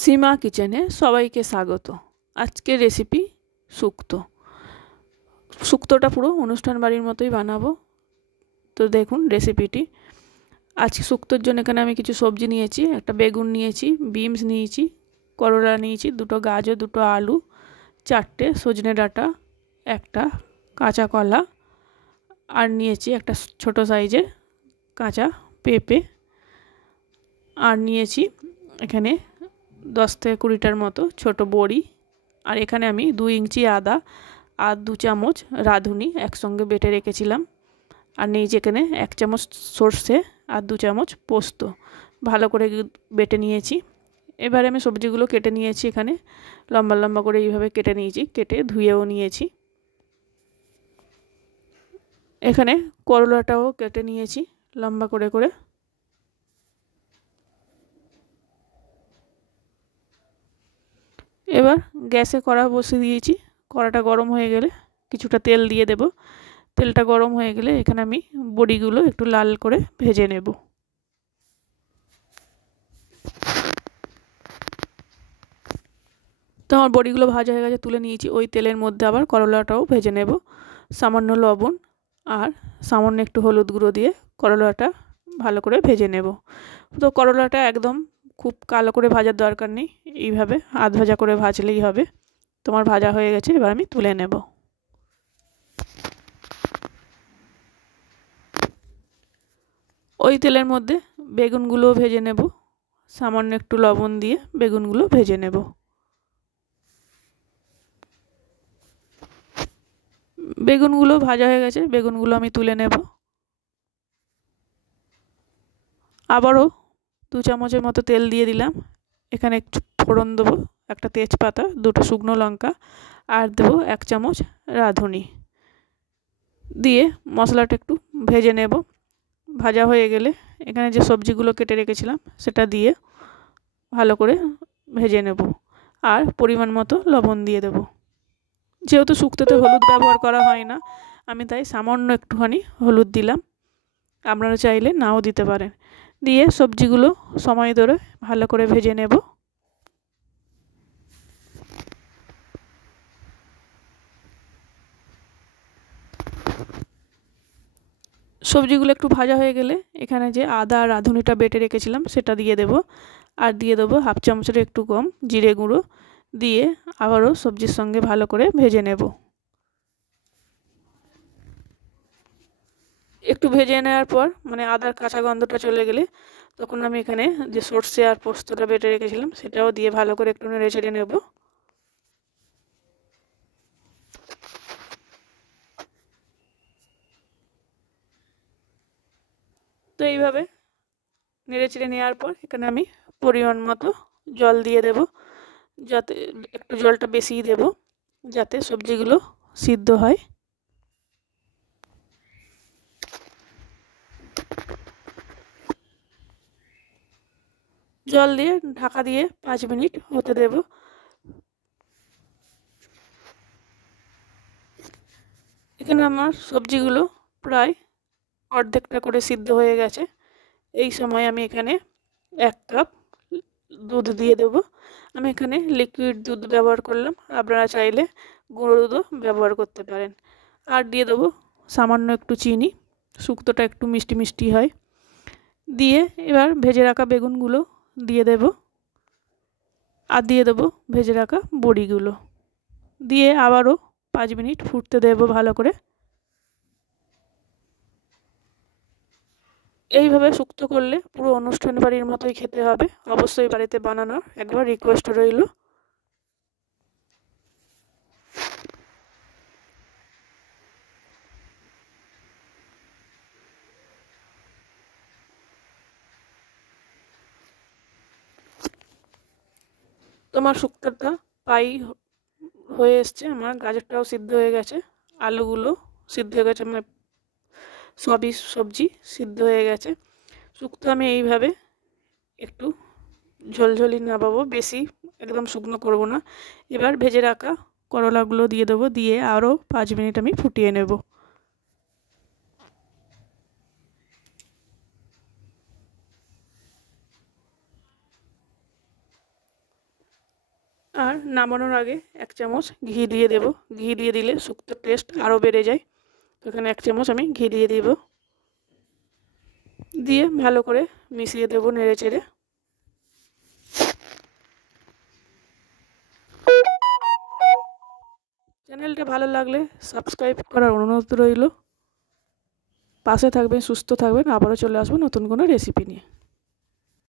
সীমা কিচেনে সবাইকে স্বাগত। আজকের রেসিপি শুক্তো। শুক্তোটা পুরো অনুষ্ঠান বাড়ির মতোই বানাবো। তো দেখুন রেসিপিটি। আজকে শুক্তোর জন্য এখানে আমি কিছু সবজি নিয়েছি। একটা বেগুন নিয়েছি, বিনস নিয়েছি, করলা নিয়েছি, দুটো গাজর, দুটো আলু, 4টে সজনে ডাঁটা, একটা কাঁচা কলা, আর নিয়েছি একটা ছোট সাইজের কাঁচা পেঁপে, আর নিয়েছি এখানে 10 থেকে 20টার মতো ছোট বড়ি, আর এখানে আমি 2 ইঞ্চি আদা আর 2 চামচ রাঁধুনি একসঙ্গে বেটে রেখেছিলাম, আর নিয়েছি এখানে 1 চামচ সর্ষে আর 2 চামচ পোস্ত ভালো করে বেটে নিয়েছি। এবারে আমি সবজিগুলো কেটে নিয়েছি, এখানে লম্বা লম্বা করে এইভাবে কেটে নিয়েছি, কেটে ধুয়েও নিয়েছি। এখানে করলাটাও কেটে নিয়েছি লম্বা করে করে। এবার গ্যাসে কড়া বসিয়ে দিয়েছি। কড়াটা গরম হয়ে গেলে কিছুটা তেল দিয়ে দেব। তেলটা গরম হয়ে গেলে এখানে আমি বড়িগুলো একটু লাল করে ভেজে নেব। তো আমার বড়িগুলো ভাজা হয়ে গেছে, তুলে নিয়েছি। ওই তেলের মধ্যে আবার করলাটাও ভেজে নেব। সামান্য লবণ আর সামান্য একটু হলুদ গুঁড়ো দিয়ে করলাটা ভালো করে ভেজে নেব। তো করলাটা একদম খুব কালো করে ভাজার দরকার নেই, এইভাবে আধ ভাজা করে ভাজলেই হবে। তোমার ভাজা হয়ে গেছে, এবার আমি তুলে নেব। ওই তেলের মধ্যে বেগুনগুলো ভেজে নেব। সামান্য একটু লবণ দিয়ে বেগুনগুলো ভেজে নেব। বেগুনগুলো ভাজা হয়ে গেছে, বেগুনগুলো আমি তুলে নেব। আবারও 2 চামচের মতো তেল দিয়ে দিলাম। এখানে একটু ফোড়ন দেবো, একটা তেজপাতা, 2টো শুকনো লঙ্কা, আর দেবো 1 চামচ রাঁধুনি দিয়ে মশলাটা একটু ভেজে নেব। ভাজা হয়ে গেলে এখানে যে সবজিগুলো কেটে রেখেছিলাম সেটা দিয়ে ভালো করে ভেজে নেব, আর পরিমাণ মতো লবণ দিয়ে দেব। যেহেতু শুক্তোতে হলুদ ব্যবহার করা হয় না, আমি তাই সামান্য একটুখানি হলুদ দিলাম। আপনারা চাইলে নাও দিতে পারেন। দিয়ে সবজিগুলো সময় ধরে ভালো করে ভেজে নেব। সবজিগুলো একটু ভাজা হয়ে গেলে এখানে যে আদা আর রাঁধুনিটা বেটে রেখেছিলাম সেটা দিয়ে দেব, আর দিয়ে দেবো 1/2 চামচের একটু কম জিরে গুঁড়ো দিয়ে আবারও সবজির সঙ্গে ভালো করে ভেজে নেব। একটু ভেজে নেওয়ার পর মানে আদার কাঁচা গন্ধটা চলে গেলে তখন আমি এখানে যে সর্ষে আর পোস্তটা বেটে রেখেছিলাম সেটাও দিয়ে ভালো করে একটু নেড়ে চেড়ে নেব। তো এইভাবে নেড়ে চেড়ে নেওয়ার পর এখানে আমি পরিমাণ মতো জল দিয়ে দেব, যাতে একটু জলটা বেশিই দেব যাতে সবজিগুলো সিদ্ধ হয়। জল দিয়ে ঢাকা দিয়ে 5 মিনিট হতে দেব। এখানে আমার সবজিগুলো প্রায় অর্ধেকটা করে সিদ্ধ হয়ে গেছে। এই সময় আমি এখানে 1 কাপ দুধ দিয়ে দেব। আমি এখানে লিকুইড দুধ ব্যবহার করলাম, আপনারা চাইলে গুঁড়ো দুধও ব্যবহার করতে পারেন। আর দিয়ে দেবো সামান্য একটু চিনি, শুক্তোটা একটু মিষ্টি মিষ্টি হয়। দিয়ে এবার ভেজে রাখা বেগুনগুলো দিয়ে দেব, আর দিয়ে দেবো ভেজে রাখা বড়িগুলো দিয়ে আবারও 5 মিনিট ফুটতে দেব ভালো করে। এইভাবে শুক্তো করলে পুরো অনুষ্ঠান বাড়ির মতোই খেতে হবে। অবশ্যই বাড়িতে বানানোর একবার রিকোয়েস্ট রইল। তোমার শুক্তোটা প্রায় হয়ে এসছে, আমার গাজরটাও সিদ্ধ হয়ে গেছে, আলুগুলো সিদ্ধ হয়ে গেছে, মানে সবই সবজি সিদ্ধ হয়ে গেছে। শুক্তো আমি এইভাবে একটু ঝোলঝোলি নামাবো, বেশি একদম শুকনো করব না। এবার ভেজে রাখা করলাগুলো দিয়ে দেবো, দিয়ে আরও 5 মিনিট আমি ফুটিয়ে নেব। এবার নামানোর আগে 1 চামচ ঘি দিয়ে দেব। ঘি দিয়ে দিলে শুক্তোর টেস্ট আরও বেড়ে যায়। তো এখানে 1 চামচ আমি ঘি দিয়ে দেব, দিয়ে ভালো করে মিশিয়ে দেব নেড়ে চেড়ে। চ্যানেলটা ভালো লাগলে সাবস্ক্রাইব করার অনুরোধ রইল। পাশে থাকবেন, সুস্থ থাকবেন। আবারও চলে আসবো নতুন কোনো রেসিপি নিয়ে।